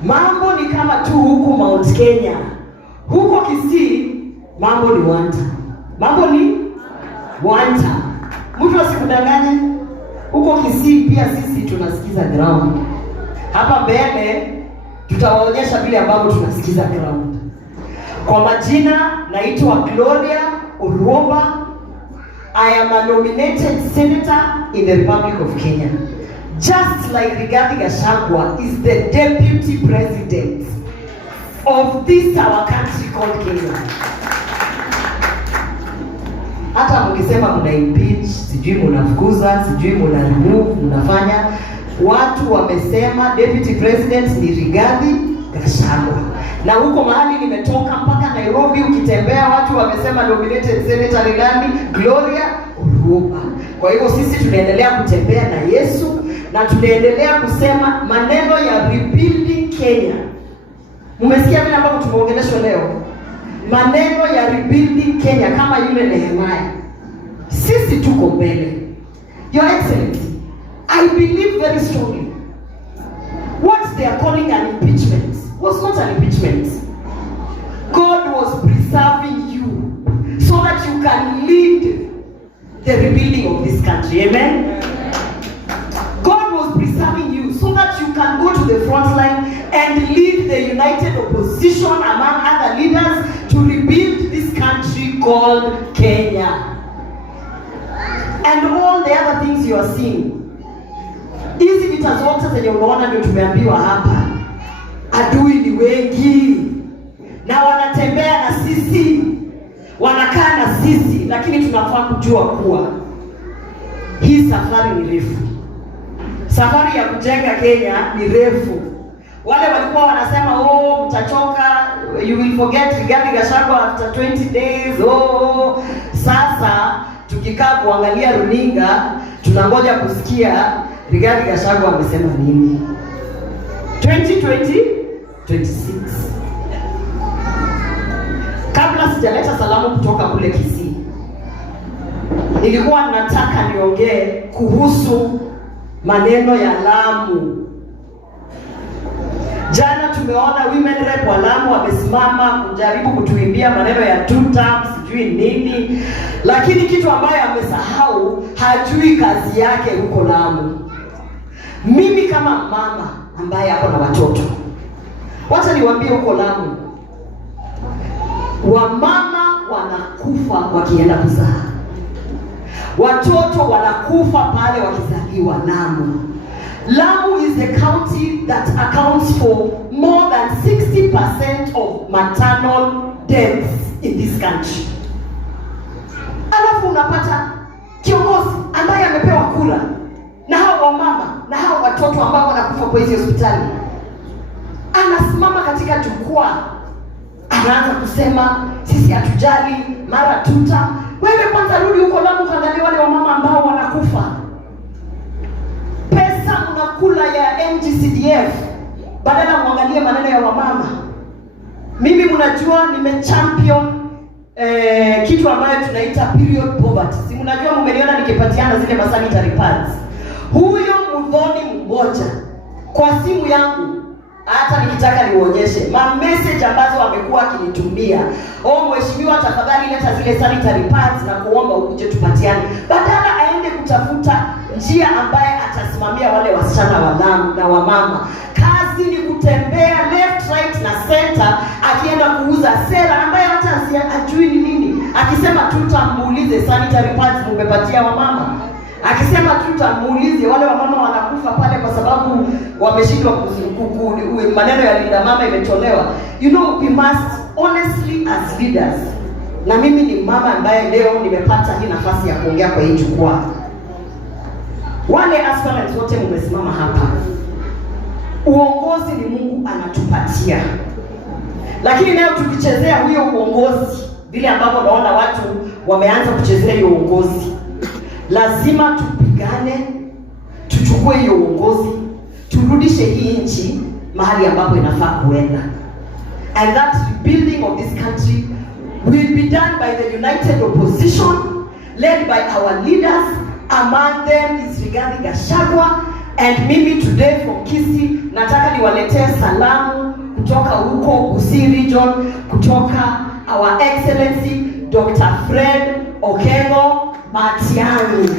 Mambo ni kama tu huko Mount Kenya. Huko Kisii mambo ni wanta. Mambo ni wanta. Mtu asikudanganye. Huko Kisii pia sisi tunasikiza ground. Hapa mbele tutawaonyesha vile ambavyo tunasikiza ground. Kwa majina naitwa Gloria Uruoba. I am a nominated senator in the Republic of Kenya. Just like Rigathi Gachagua is the deputy president of this our country called Kenya. Hata mkisema mna impeach, sijui mnafukuza, sijui mna remove, mnafanya, watu wamesema deputy president ni Rigathi Gachagua. Na huko mahali nimetoka mpaka Nairobi ukitembea watu wamesema nominated senator ni nani? Gloria Uruoba. Kwa hivyo sisi tunaendelea kutembea na Yesu na tunaendelea kusema maneno ya rebuilding Kenya. Mmesikia vile ambavyo tumeongeleshwa leo? Maneno ya rebuilding Kenya kama yule Nehemiah. Sisi tuko mbele. Your Excellency, I believe very strongly what they are calling an impeachment was not an impeachment. God was preserving you so that you can lead the rebuilding of this country. Amen? God was preserving you so that you can go to the front line and lead the united opposition among other leaders to rebuild this country called Kenya. And all the other things you are seeing. Hizi vita zote zenye unaona ndio tumeambiwa hapa. Adui ni wengi na wanatembea na sisi, wanakaa na sisi, lakini tunafaa kujua kuwa hii safari ni refu. Safari ya kujenga Kenya ni refu. Wale walikuwa wanasema mtachoka, you will forget Rigathi Gachagua after 20 days. Sasa tukikaa kuangalia runinga tunangoja kusikia Rigathi Gachagua amesema nini. 2026. Kabla sijaleta salamu kutoka kule Kisii, nilikuwa nataka niongee kuhusu maneno ya Lamu. Jana tumeona women rep wa Lamu wamesimama kujaribu kutuimbia maneno ya 2 terms sijui nini, lakini kitu ambayo amesahau, hajui kazi yake huko Lamu. Mimi kama mama ambaye hapo na watoto, wacha niwaambie huko Lamu wamama wanakufa wakienda kuzaa, watoto wanakufa pale wakizaliwa. Lamu is the county that accounts for more than 60% of maternal deaths in this country. Alafu unapata kiongozi ambaye amepewa kura na hao wamama na hao watoto ambao wanakufa kwa hizo hospitali, anasimama katika jukwaa anaanza kusema sisi hatujali, mara tuta. Wewe kwanza rudi huko Lamu kaangalia wale wamama ambao wanakufa. Pesa mnakula ya NGCDF badala muangalie maneno ya wamama. Mimi mnajua nimechampion kitu ambayo tunaita period poverty. Si mnajua mmeniona nikipatiana zile sanitary pads. Huyo Mudhoni mmoja kwa simu yangu, hata nikitaka niuonyeshe message ambazo amekuwa akinitumia. Mheshimiwa tafadhali leta zile sanitary pads na kuomba ukuje tupatiane. Badala aende kutafuta njia ambaye atasimamia wale wasichana wa Lamu na wamama. Kazi ni kutembea left, right na center akienda kuuza sera ambaye hata ajui ni nini. Akisema tutamuulize sanitary pads mumepatia wamama. Akisema tutamuulize wale wamama wanakufa pale kwa sababu wameshindwa maneno ya linda mama imetolewa. You know, we must honestly as leaders na mimi ni mama ambaye leo nimepata hii nafasi ya kuongea kwa hii jukwaa. Wale aspirants wote mmesimama hapa, uongozi ni Mungu anatupatia, lakini leo tukichezea huyo uongozi vile ambavyo naona watu wameanza kuchezea hiyo uongozi, lazima tupigane, tuchukue hiyo uongozi, turudishe hii nchi mahali ambapo inafaa kuenda. And that rebuilding of this country will be done by the united opposition led by our leaders. Among them is Rigathi Gachagua, and mimi today from Kisii nataka niwaletee salamu kutoka huko Kisii region, kutoka our excellency Dr. Fred Okengo Matiang'i.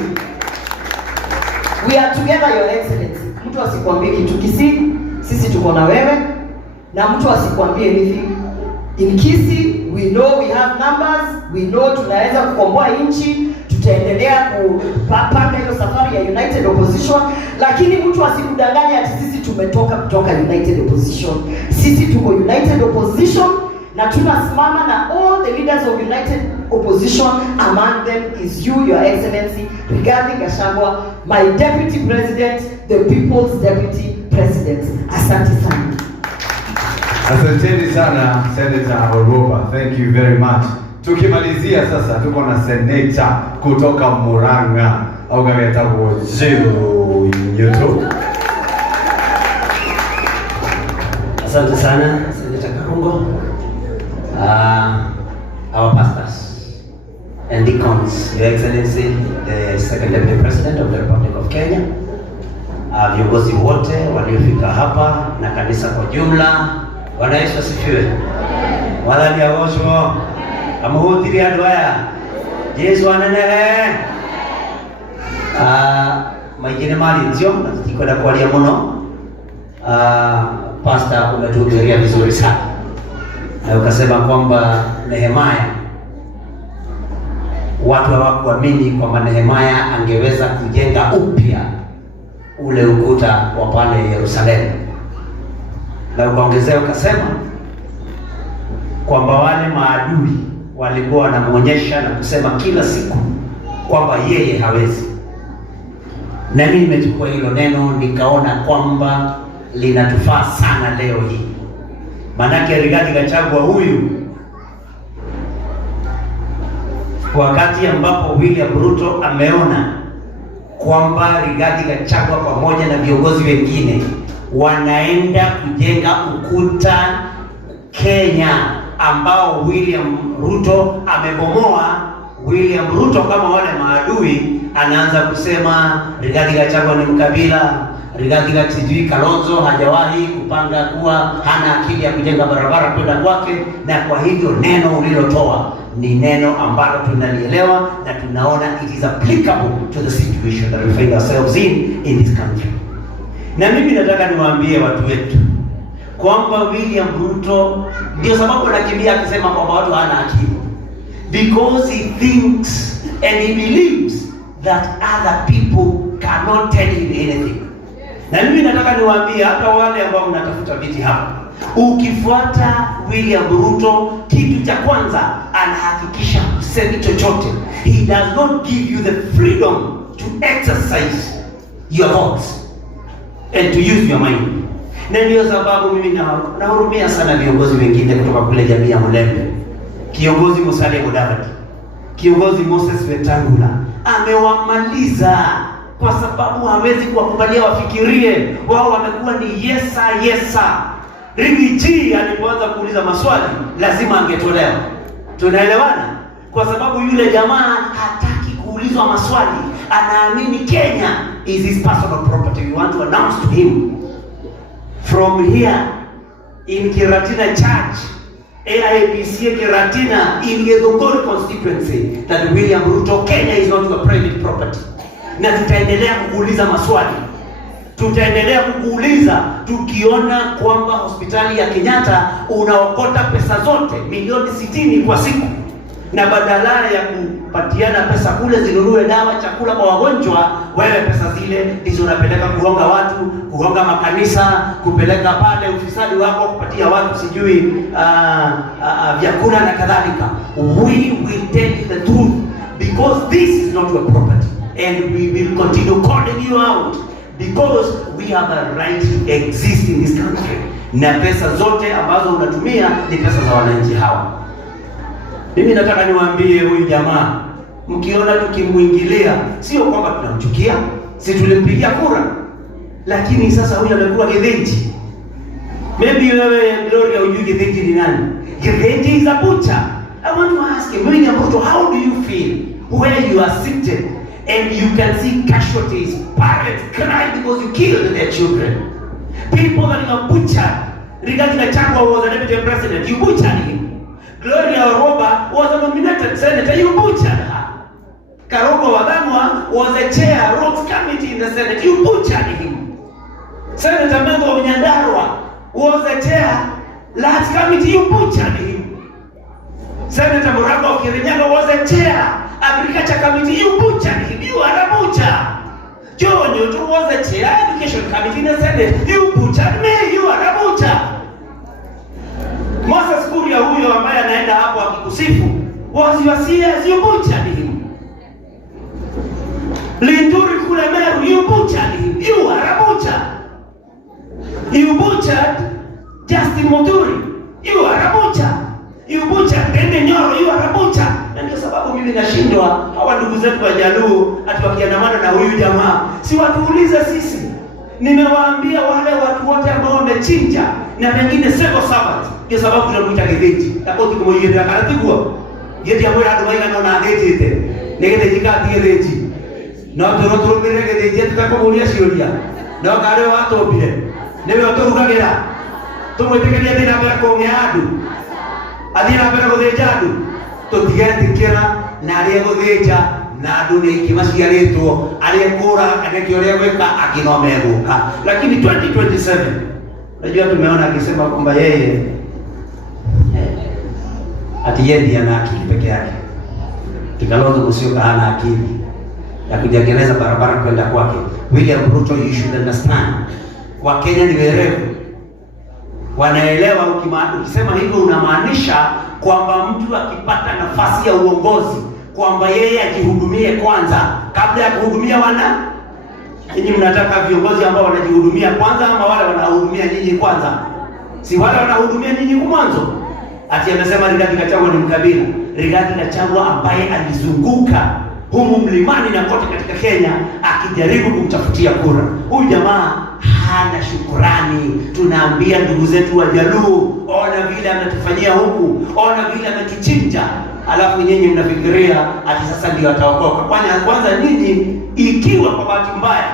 We are together, your excellency. Mtu asikwambie kitu Kisii, sisi tuko na wewe, na mtu asikwambie anything. In Kisii we know we have numbers, we know tunaweza kukomboa nchi, tutaendelea kupanga hiyo safari ya united opposition, lakini mtu asikudanganye ati sisi tumetoka kutoka united opposition. Sisi tuko united opposition na tunasimama na all the leaders of united opposition. Among them is you, your excellency Rigathi Gachagua, my deputy president, the people's deputy president. Asante sana. Asanteni sana Senator Oropa, thank you very much. Tukimalizia sasa, tuko na senator kutoka Murang'a au gaveta Zero Nyoto. Asante sana Senator Karungo. Our pastors and deacons, Your Excellency, the Second Deputy President of the Republic of Kenya, viongozi wote waliofika hapa na kanisa kwa jumla, Bwana Yesu asifiwe. Wathani agoshwo. Amuhutiri andu aya. Yesu anenehe. Maingine mali nzio na tutikwenda kwaria muno. Pastor umetuhubiria vizuri sana. Na ukasema kwamba Nehemia, watu hawakuamini kwamba Nehemia angeweza kujenga upya ule ukuta wa pale Yerusalemu. Na ukaongezea ukasema kwamba wale maadui walikuwa wanamuonyesha na kusema kila siku kwamba yeye hawezi. Na mimi nimechukua hilo neno nikaona kwamba linatufaa sana leo hii. Manake Rigathi Gachagua huyu, wakati ambapo William Ruto ameona kwamba Rigathi Gachagua pamoja na viongozi wengine wanaenda kujenga ukuta Kenya ambao William Ruto amebomoa, William Ruto kama wale maadui anaanza kusema Rigathi Gachagua ni mkabila, Rigathi Gachagua Kalonzo hajawahi kupanga kuwa hana akili ya kujenga barabara kwenda kwake, na kwa hivyo neno ulilotoa ni neno ambalo tunalielewa na tunaona it is applicable to the situation that we find ourselves in this country. Na mimi nataka niwaambie watu wetu kwamba William Ruto ndio sababu anakimbia akisema kwamba watu hana akili, because he thinks and he believes that other people cannot tell him anything. Na mimi nataka niwaambie hata wale ambao mnatafuta viti hapa, ukifuata William Ruto, kitu cha kwanza anahakikisha kusema chochote. He does not give you the freedom to exercise your thoughts and to use your mind. Na ndio sababu mimi nahurumia sana viongozi wengine kutoka kule jamii ya Mulembe. Kiongozi Musalia Mudavadi, kiongozi Moses Wetangula amewamaliza kwa sababu hawezi kuwakubalia wafikirie. Wao wamekuwa ni yesa. Rigiji alipoanza kuuliza maswali lazima angetolewa. Tunaelewana? Kwa sababu yule jamaa hataki kuulizwa maswali. Anaamini Kenya is his personal property. We want to announce to him from here in Kiratina Church, AIPC Kiratina, in Githunguri constituency, that William Ruto, Kenya is not your private property. Na tutaendelea kukuuliza maswali. Tutaendelea kukuuliza tukiona kwamba hospitali ya Kenyatta unaokota pesa zote milioni 60 kwa siku, na badala ya kupatiana pesa kule zinunue dawa, chakula kwa wagonjwa, wewe pesa zile ndizo unapeleka kuhonga watu, kuhonga makanisa, kupeleka pale ufisadi wako, kupatia watu sijui vyakula na kadhalika. We will tell you the truth because this is not your property and we will continue calling you out because we have a right to exist in this country. Na pesa zote ambazo unatumia ni pesa za wananchi hawa. Mimi nataka niwaambie huyu jamaa, mkiona tukimuingilia, sio kwamba tunamchukia, si tulimpigia kura, lakini sasa huyu amekuwa Githinji. Maybe wewe Gloria hujui Githinji ni nani? Githinji is a butcher. I want to ask you, William Ruto, how do you feel when you are seated and you can see casualties, parents crying because you killed their children? People that you are butchered. Rigathi Gachagua was a deputy president, you butchered him. Gloria Oroba was a nominated senator, you butchered her. Karogo Wadhamwa was a chair, Roads Committee in the Senate, you butchered him. Senator Mengo Nyandarua was a chair, Lands Committee, you butchered him. Senator Muranga Kirinyaga was a chair, Agriculture Committee, you butchered him. You are a butcher. Joe Newton was the chair, Education Committee in the Senate. You butchered me, you are a butcher. Moses Kuria huyo ambaye anaenda hapo akikusifu was your CS, you butchered him. Linturi kule Meru, you butchered him. You are a butcher. You butchered Justin Muturi, you are a butcher. You butchered Dende Nyoro, you are a butcher. Na ndio sababu mimi nashindwa hawa ndugu zetu wa Jaluo ati wakiandamana na huyu jamaa. Si watuulize sisi. Nimewaambia wale watu wote ambao wamechinja na wengine civil servant. Ndio sababu tunamuita Githinji. Takoti kumoyera karatigwa. Yeti amwe adu maina na Githinji. Negete jikati Githinji. Na toro mbere Githinji tutakomulia ciuria. Na kare watobire. Niwe oturugagira. Tumwetekeria thina mbere kongea andu. Athina mbere guthinja andu. Tutigetikira na aria guthinja na andu ni ikimaciaritwo aria kura kaneke uria gweka akinomeguka. Lakini 2027 najua tumeona akisema kwamba yeye ati yeye ana akili peke yake. Tikalozo Musyoka hana akili ya kujengeneza barabara kwenda kwake. William Ruto, you should understand. Wakenya ni werevu, wanaelewa. Ukisema hivyo unamaanisha kwamba mtu akipata nafasi ya uongozi kwamba yeye ajihudumie kwanza kabla ya kuhudumia wana. Nyinyi mnataka viongozi ambao wanajihudumia kwanza ama wale wanahudumia nyinyi kwanza? Si wale wanahudumia nyinyi mwanzo. Ati amesema Rigathi Gachagua ni mkabila. Rigathi Gachagua ambaye alizunguka humu mlimani na kote katika Kenya akijaribu kumtafutia kura. Huyu jamaa hana shukurani. Tunaambia ndugu zetu wa Jaluo, ona vile ametufanyia huku, ona vile ametuchinja. Alafu nyinyi mnafikiria ati sasa ndio ataokoka. Kwani kwanza nyinyi ikiwa kwa bahati mbaya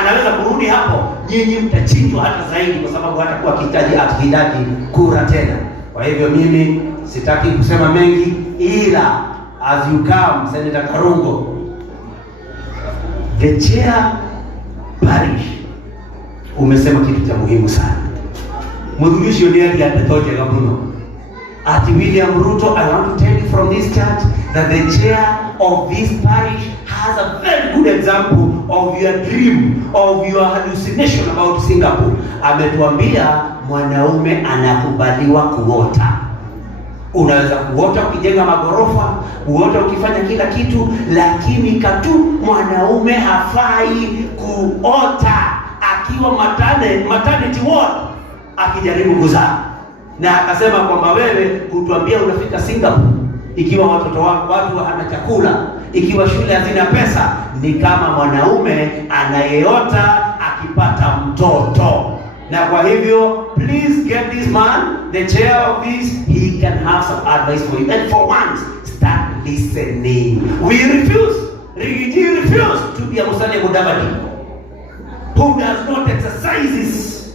anaweza kurudi hapo, nyinyi mtachinjwa hata zaidi, kwa sababu hatakuwa akihitaji kura tena. Kwa hivyo mimi sitaki kusema mengi, ila as you come, Senator Karungo, the chair parish, umesema kitu cha muhimu sana. Mudhurisho ndiye atatoje gabuno. At William Ruto, I want to tell you from this church that the chair of this parish has a very good example of your dream, of your hallucination about Singapore. Ametuambia mwanaume anakubaliwa kuota. Unaweza kuota ukijenga magorofa, kuota ukifanya kila kitu, lakini katu mwanaume hafai kuota akiwa maternity ward akijaribu kuzaa. Na akasema kwamba wewe kutuambia unafika Singapore ikiwa watoto wako watu hana chakula, ikiwa shule hazina pesa, ni kama mwanaume anayeota akipata mtoto. Na kwa hivyo please get this man, the chair of this, he can have some advice for you. And for once, start listening. We refuse, Rigiji refuse to be a Musalia Mudavadi who does not exercise his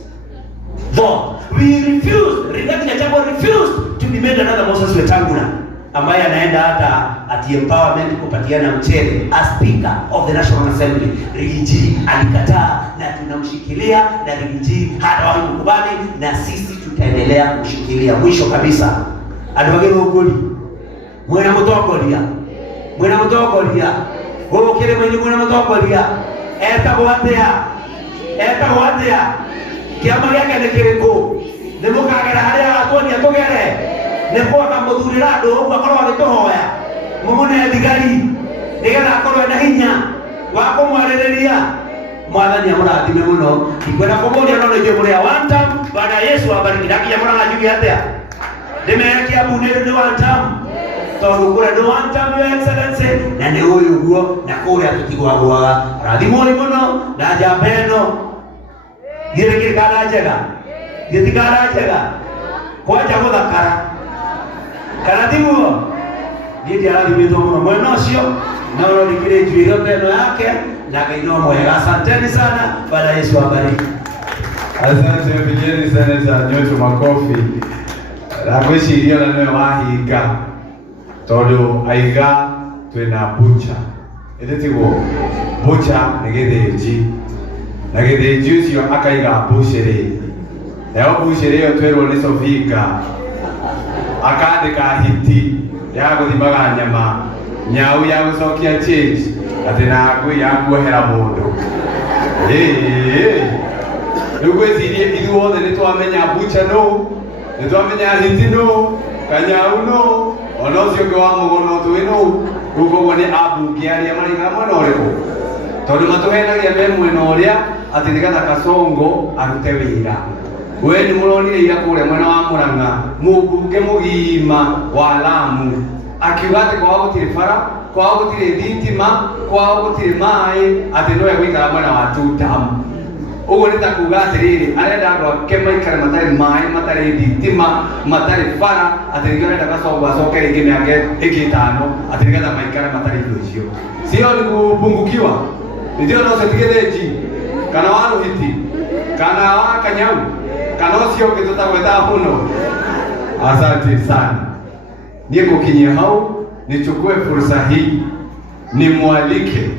thought. We refuse, Rigathi Gachagua refused to be made another Moses Wetangula ambaye anaenda hata at empowerment kupatiana mchele as speaker of the National Assembly. Rigiji alikataa na tunamshikilia, na Rigiji hatawahi kukubali, na sisi tutaendelea kumshikilia. Mwisho kabisa, adwagero ugoli mwena mutokolia mwena mutongoria guku kirima-ini mwena mutongoria etagwo atia kiama giake ni kiriku ni mukagera haria atuonia tugere ni kwaka muthurira andu uguo akorwo agituhoya mumune thigari nigetha akorwo ena hinya wa kumwaririria. Mwathani amurathime muno. Ikwenda kumuria no ndio muria one time baada Yesu abariki ndakia mwana ajugi atia ndimerekia bunde ni one time tondu kure ni one time your excellency na ni uyu guo na kure tutigwagwaga rathimo muno na jambeno girikirikana njega kwanja guthakara kana tiguo gidi arathimitwo muno mwena ucio na urorikire njuire teno yake na Ngai mwega. Asanteni sana. Bwana Yesu awabariki. Asante, pigeni Seneta nyote makofi. Ragwiciria na niwe wahinga tondu aiga twina bucha ithitiguo bucha ni githĩnji na githĩnji ucio akaiga bucĩrĩ nayo bucĩrĩ ĩyo twĩrwo nĩ Sovinga akandĩka hiti ya gũthimaga nyama nyau ya gũcokia change atĩ na ngui ya kuohera mũndũ. Rĩu gwĩcirie ithuothe nĩ twamenya bucha no, nĩ twamenya hiti no, kanyau no, ona ũcio ũngĩ wa mũgono tũĩ no. Rĩu koguo nĩ ambunge arĩa maraiga mwena ũrĩkũ tondũ matũhenagia me mwena ũrĩa atĩ nĩgetha Kasongo arute wĩra. We nĩ mũronire ira kũrĩa mwena wa Mũrang'a mũmbunge mũgima wa Lamu akiuga atĩ kwao gũtirĩ bara, kwao gũtirĩ thitima, kwao gũtirĩ maĩ, atĩ no egũikara mwena wa Tutam. Ũguo nĩ ta kuuga atĩrĩrĩ arenda andũ ake maikare matarĩ maĩ, matarĩ thitima, matarĩ bara, atĩ nĩkĩo arenda Kasongo acoke rĩngĩ mĩaka ĩngĩ 5 atĩ nĩgetha maikare matarĩ indo icio. Sio ni kupungukiwa, ndio no gĩthĩnji kana wa Rũhiti kana wa Kanyau kana ũcio ũngĩ tũtagweta mũno. Asante sana. Niye kukinyia hau nichukue fursa hii nimwalike